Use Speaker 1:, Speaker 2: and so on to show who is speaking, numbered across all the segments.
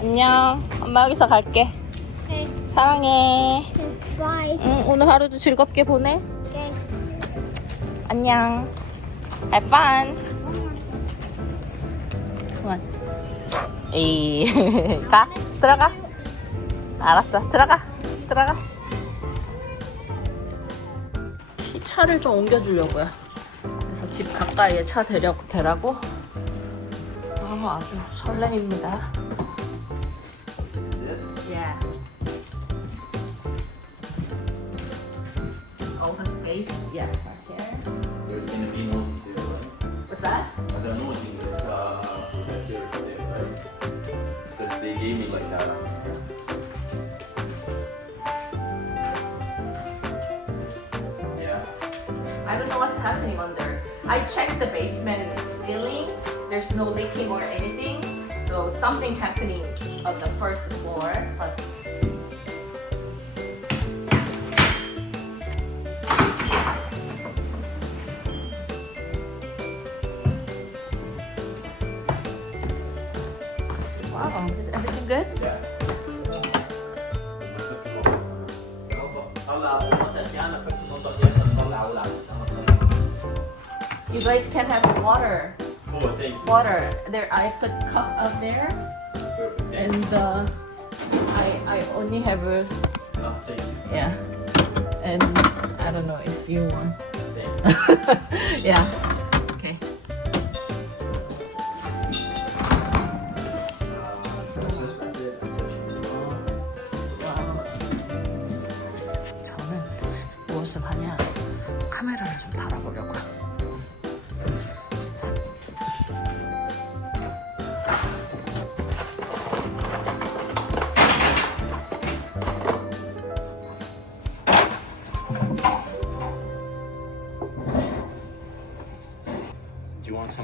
Speaker 1: 안녕. 엄마 여기서 갈게.
Speaker 2: 오케이.
Speaker 1: 사랑해.
Speaker 2: 바이.
Speaker 1: 응, 오늘 하루도 즐겁게 보내.
Speaker 2: 오케이.
Speaker 1: 안녕. Have fun. 그만. 에이. 가. 들어가. 알았어. 들어가. 들어가. 이 차를 좀 옮겨주려고요. 그래서 집 가까이에 차 대려, 대라고. 아, 아주 설레입니다. All the space. Yeah. Right here.
Speaker 3: There's gonna be no detail, right?
Speaker 1: What's that?
Speaker 3: I don't know if it's uh professor detail, right? Because they gave me like a yeah.
Speaker 1: I don't know what's happening under. I checked the basement ceiling. There's no leaking or anything. So something happening on the first floor. But is everything good?
Speaker 3: Yeah.
Speaker 1: You guys can have water.
Speaker 3: Oh, thank you.
Speaker 1: Water. There, I put cup up there,
Speaker 3: Perfect.
Speaker 1: and uh, I I only have a
Speaker 3: Oh, thank you.
Speaker 1: yeah, and I don't know if you want.
Speaker 3: Thank you.
Speaker 1: yeah.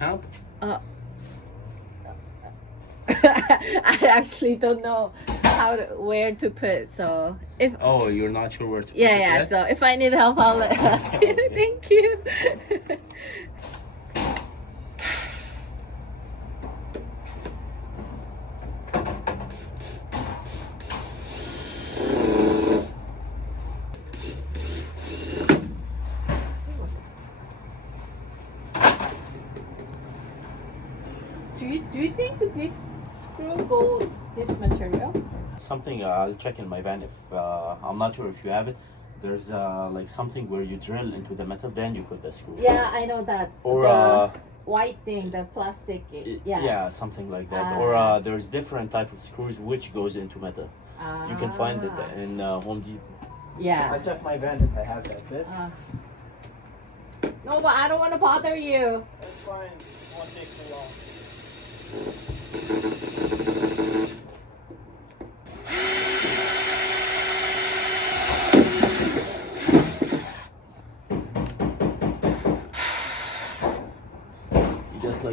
Speaker 3: Help?
Speaker 1: Uh, I actually don't know how to, where to put. So if
Speaker 3: Oh, you're not sure where to put
Speaker 1: yeah
Speaker 3: it
Speaker 1: yeah.
Speaker 3: yet?
Speaker 1: So if I need help, I'll ask you. Thank you. Do you do you think this screw go this material?
Speaker 3: Something uh, I'll check in my van if uh, I'm not sure if you have it. There's uh, like something where you drill into the metal, then you put the screw.
Speaker 1: Yeah, I know that.
Speaker 3: Or
Speaker 1: the
Speaker 3: uh,
Speaker 1: white thing, the plastic.
Speaker 3: i-
Speaker 1: Yeah.
Speaker 3: yeah, something like that. or
Speaker 1: Ah.
Speaker 3: uh, there's different type of screws which goes into metal. You can find it
Speaker 1: Ah.
Speaker 3: in uh, Home Depot. Yeah. I
Speaker 1: Yeah.
Speaker 3: check my van if I have that bit.
Speaker 1: Uh, no, but I don't want to bother you.
Speaker 3: It's fine. It won't take too long.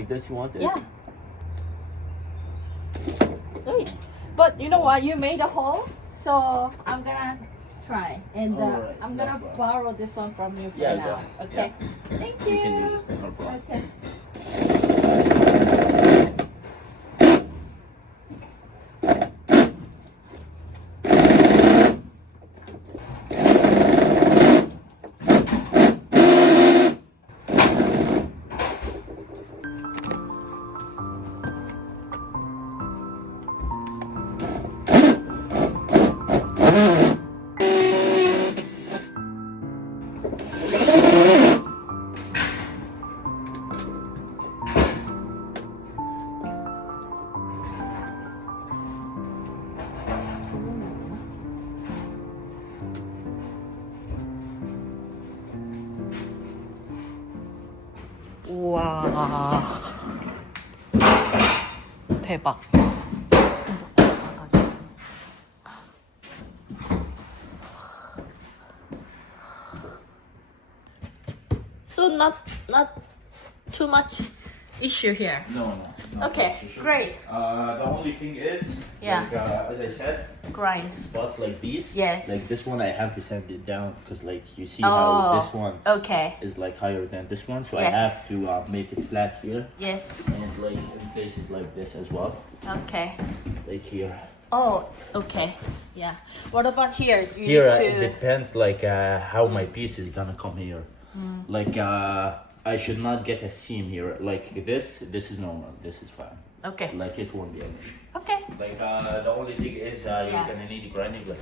Speaker 3: Like this, you want it?
Speaker 1: Yeah. Wait, but you know what? You made a hole, so I'm gonna try, and uh,
Speaker 3: Alright,
Speaker 1: I'm
Speaker 3: no
Speaker 1: gonna
Speaker 3: problem.
Speaker 1: borrow this one from you for
Speaker 3: Yeah,
Speaker 1: now.
Speaker 3: go.
Speaker 1: Okay. Thank you.
Speaker 3: You can use it. No problem.
Speaker 1: Okay. 대박. So not not too much issue here.
Speaker 3: No, no.
Speaker 1: Okay,
Speaker 3: sure.
Speaker 1: great.
Speaker 3: Uh, the only thing is,
Speaker 1: Yeah.
Speaker 3: like, uh, as I said,
Speaker 1: Grind.
Speaker 3: spots like these.
Speaker 1: Yes.
Speaker 3: Like this one, I have to sand it down because, like, you see
Speaker 1: Oh.
Speaker 3: how this one
Speaker 1: Okay.
Speaker 3: is like higher than this one, so I
Speaker 1: Yes.
Speaker 3: have to uh, make it flat here
Speaker 1: Yes.
Speaker 3: and like in places like this as well,
Speaker 1: Okay.
Speaker 3: like here.
Speaker 1: Oh, okay. Yeah. What about here? You
Speaker 3: Here uh,
Speaker 1: need
Speaker 3: it
Speaker 1: to.
Speaker 3: depends like uh, how my piece is gonna come here.
Speaker 1: Hmm.
Speaker 3: Like uh, I should not get a seam here. Like this, this is normal. This is fine.
Speaker 1: Okay.
Speaker 3: Like it won't be an issue.
Speaker 1: Okay.
Speaker 3: Like uh, the only thing is uh,
Speaker 1: Yeah.
Speaker 3: you're gonna need grinding like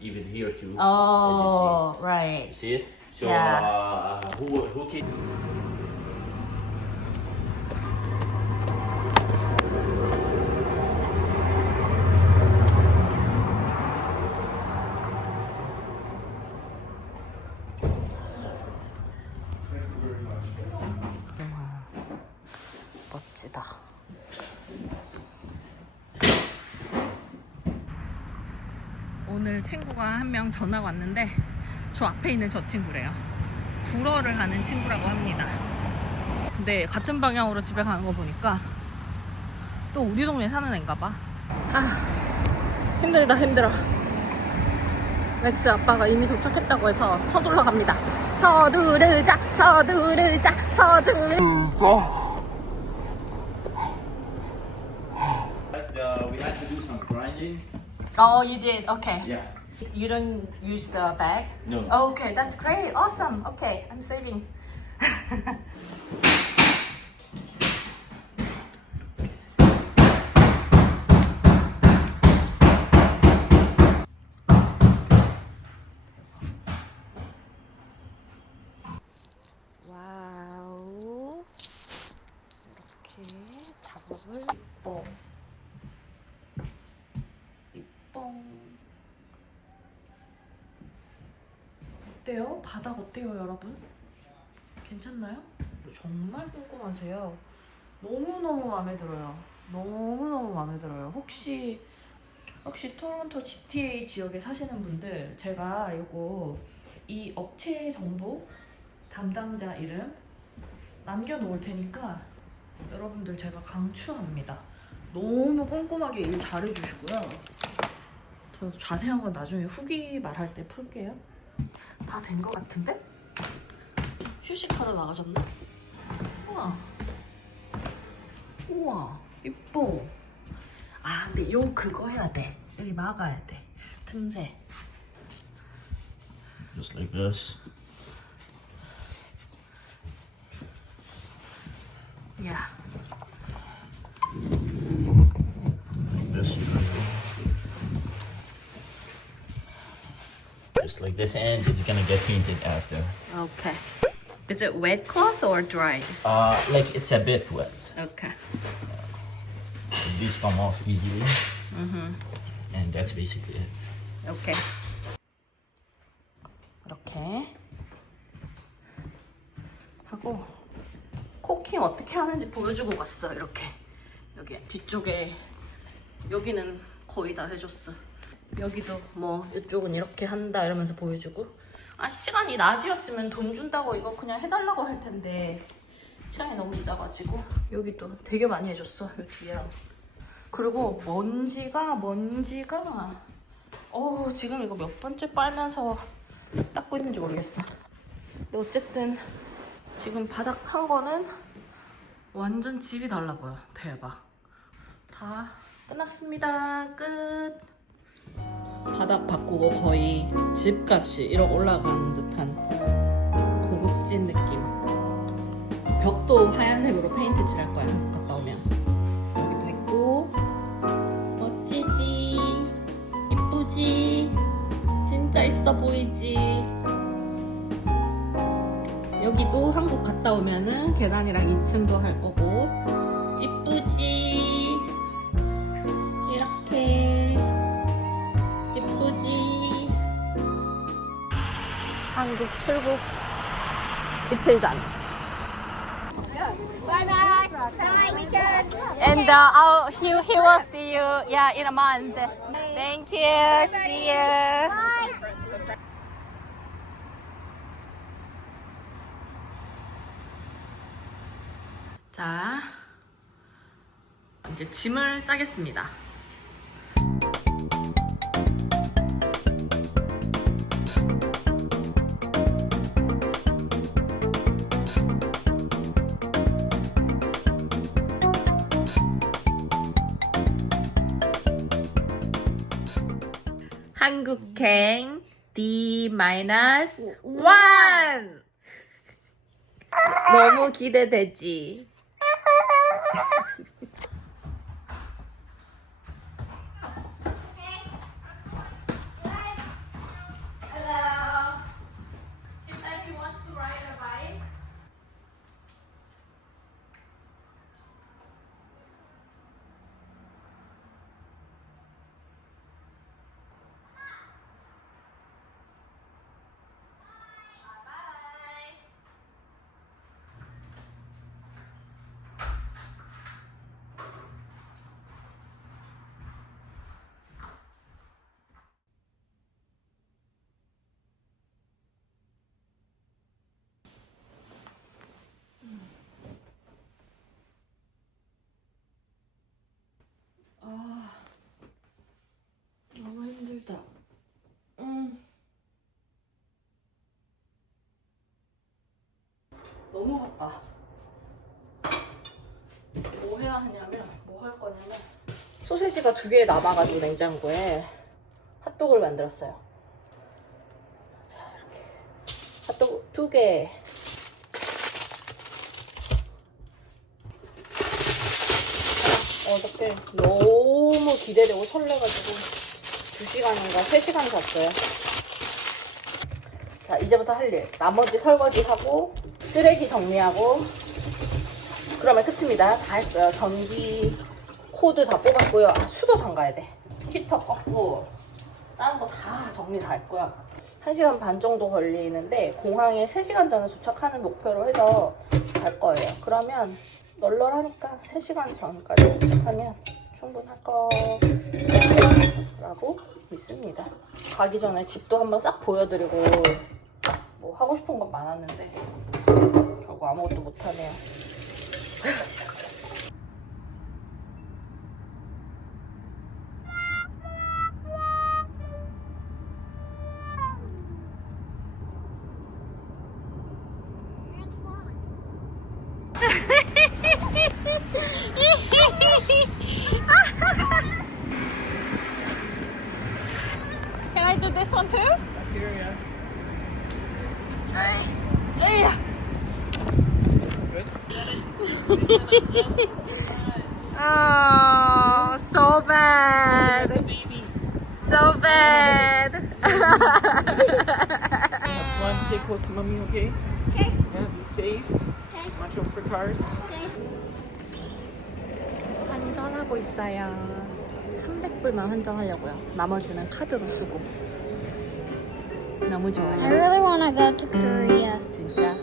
Speaker 3: even here too.
Speaker 1: Oh, right.
Speaker 3: see, you see it. So
Speaker 1: Yeah.
Speaker 3: uh, who who can?
Speaker 1: 친구가 한 명 전화가 왔는데 저 앞에 있는 저 친구래요. 불어를 하는 친구라고 합니다. 근데 같은 방향으로 집에 가는 거 보니까 또 우리 동네 사는 애인가 봐. 아, 힘들다 힘들어. 렉스 아빠가 이미 도착했다고 해서 서둘러 갑니다. 서두르자, 서두르자, 서두르자.
Speaker 3: Uh, we had to do some grinding.
Speaker 1: Oh, you did? Okay.
Speaker 3: Yeah.
Speaker 1: You don't use the bag?
Speaker 3: No. no.
Speaker 1: Oh, okay, that's great. Awesome. Okay, I'm saving. 바닥 어때요, 여러분? 괜찮나요? 정말 궁금하세요. 너무너무 마음에 들어요. 너무너무 마음에 들어요. 혹시 혹시 토론토 GTA 지역에 사시는 분들 제가 이거 이 업체 정보 담당자 이름 남겨놓을 테니까 여러분들 제가 강추합니다. 너무 꼼꼼하게 일 잘해주시고요. 더 자세한 건 나중에 후기 말할 때 풀게요. 다 된 것 같은데? 휴식하러 나가셨나? 우와. 우와, 이뻐. 아, 근데 요 그거 해야 돼. 여기 막아야 돼. 틈새.
Speaker 3: Just like this.
Speaker 1: 야.
Speaker 3: Like this. Just like this, and it's gonna get painted after.
Speaker 1: Okay. Is it wet cloth or dry?
Speaker 3: Uh, like it's a bit wet.
Speaker 1: Okay.
Speaker 3: These come off easily. And that's basically it.
Speaker 1: 오케이. 이렇게 하고 코킹 어떻게 하는지 보여주고 갔어. 이렇게 여기 뒤쪽에 여기는 거의 다 해줬어. 여기도 뭐 이쪽은 이렇게 한다 이러면서 보여주고 아 시간이 낮이었으면 돈 준다고 이거 그냥 해달라고 할 텐데 시간이 너무 늦어가지고 여기도 되게 많이 해줬어. 이 뒤에랑 그리고 먼지가 먼지가 어 지금 이거 몇 번째 빨면서 닦고 있는지 모르겠어. 근데 어쨌든 지금 바닥 한 거는 완전 집이 달라 보여. 대박. 다 끝났습니다. 끝. 바닥 바꾸고 거의 집값이 1억 올라가는 듯한 고급진 느낌. 벽도 하얀색으로 페인트 칠할 거야. 갔다 오면. 여기도 있고 멋지지. 이쁘지? 진짜 있어 보이지? 여기도 한국 갔다 오면은 계단이랑 2층도 할 거고 한국 출국 이틀 전. And uh, I'll, he, he will see you yeah in a month. Thank you. See you. 자, 이제 짐을 싸겠습니다. 한국행 D-1 너무 기대되지? 바빠. 뭐 해야 하냐면, 뭐 할 거냐면, 소세지가 두 개 남아가지고 냉장고에 핫도그를 만들었어요. 자, 이렇게. 핫도그 두 개. 어저께 너무 기대되고 설레가지고 2시간인가 3시간 잤어요. 자, 이제부터 할 일. 나머지 설거지 하고, 쓰레기 정리하고, 그러면 끝입니다. 다 했어요. 전기 코드 다 뽑았고요. 아, 수도 잠가야 돼. 히터 껐고, 다른 거 다 정리 다 했고요. 1시간 반 정도 걸리는데, 공항에 3시간 전에 도착하는 목표로 해서 갈 거예요. 그러면 널널하니까 3시간 전까지 도착하면 충분할 거라고 믿습니다. 가기 전에 집도 한번 싹 보여드리고 뭐 하고 싶은 건 많았는데 결국 아무것도 못하네요. Can I do this one too? Oh, so bad. So bad.
Speaker 4: Have fun, stay close to mommy, okay?
Speaker 2: Okay.
Speaker 4: Yeah, be safe.
Speaker 2: Okay.
Speaker 4: Watch out for cars.
Speaker 2: Okay.
Speaker 1: 환전하고 있어요. 300불만 환전하려고요. 나머지는 카드로 쓰고. 너무
Speaker 2: I
Speaker 1: 좋아요.
Speaker 2: really want to go to Korea.
Speaker 1: 진짜.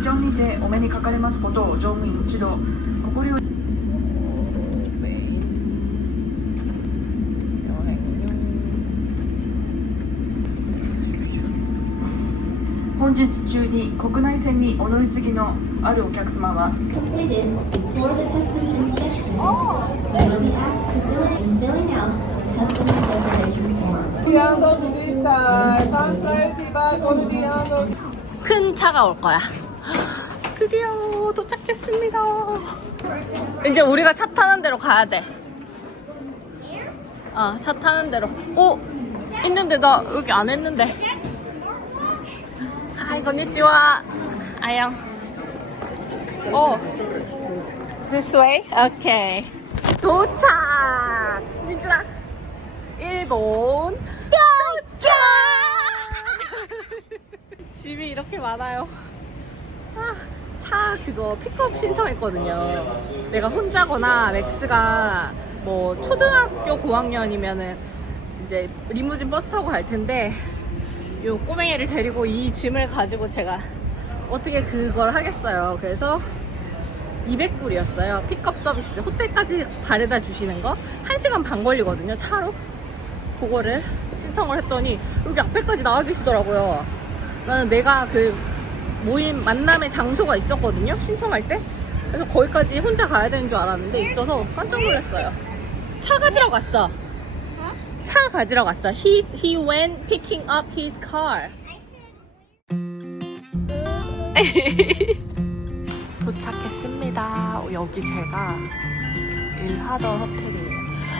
Speaker 5: 慎重にてお目にかかれますことを乗務員一同ご了
Speaker 1: 메인 여행용
Speaker 5: 本日中に国内線にお乗り継ぎのあるお客様は
Speaker 6: completed before the customs inspection. You will be asked to fill in filling out the customs declaration form.
Speaker 7: Download this uh, SoundCloud device or download
Speaker 1: 큰 차가 올 거야. 드디어 도착했습니다. 이제 우리가 차 타는 대로 가야 돼. 어, 차 타는 대로. 오! 있는데 나 여기 안 했는데. 하이, 건니치와. 아영. 오. This way? 오케이. 도착! 민준아. 일본. 도착! 집이 이렇게 많아요. 아, 차 그거 픽업 신청했거든요. 내가 혼자거나 맥스가 뭐 초등학교 고학년이면은 이제 리무진 버스 타고 갈 텐데 요 꼬맹이를 데리고 이 짐을 가지고 제가 어떻게 그걸 하겠어요. 그래서 200불이었어요. 픽업 서비스. 호텔까지 바래다 주시는 거. 1시간 반 걸리거든요. 차로. 그거를 신청을 했더니 여기 앞에까지 나와 계시더라고요. 나는 내가 그 모임 만남의 장소가 있었거든요. 신청할 때. 그래서 거기까지 혼자 가야 되는 줄 알았는데 있어서 깜짝 놀랐어요. 차 가지러 갔어. 차 가지러 갔어. He he went picking up his car. 도착했습니다. 여기 제가 일하던 호텔이에요.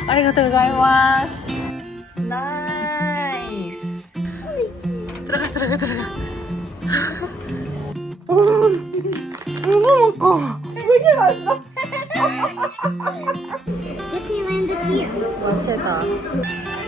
Speaker 1: 아리가토 고자이마스. 나이스. 들어가 들어가 들어가. 너무 먹고.
Speaker 2: Disneyland is here.
Speaker 1: 맛있다.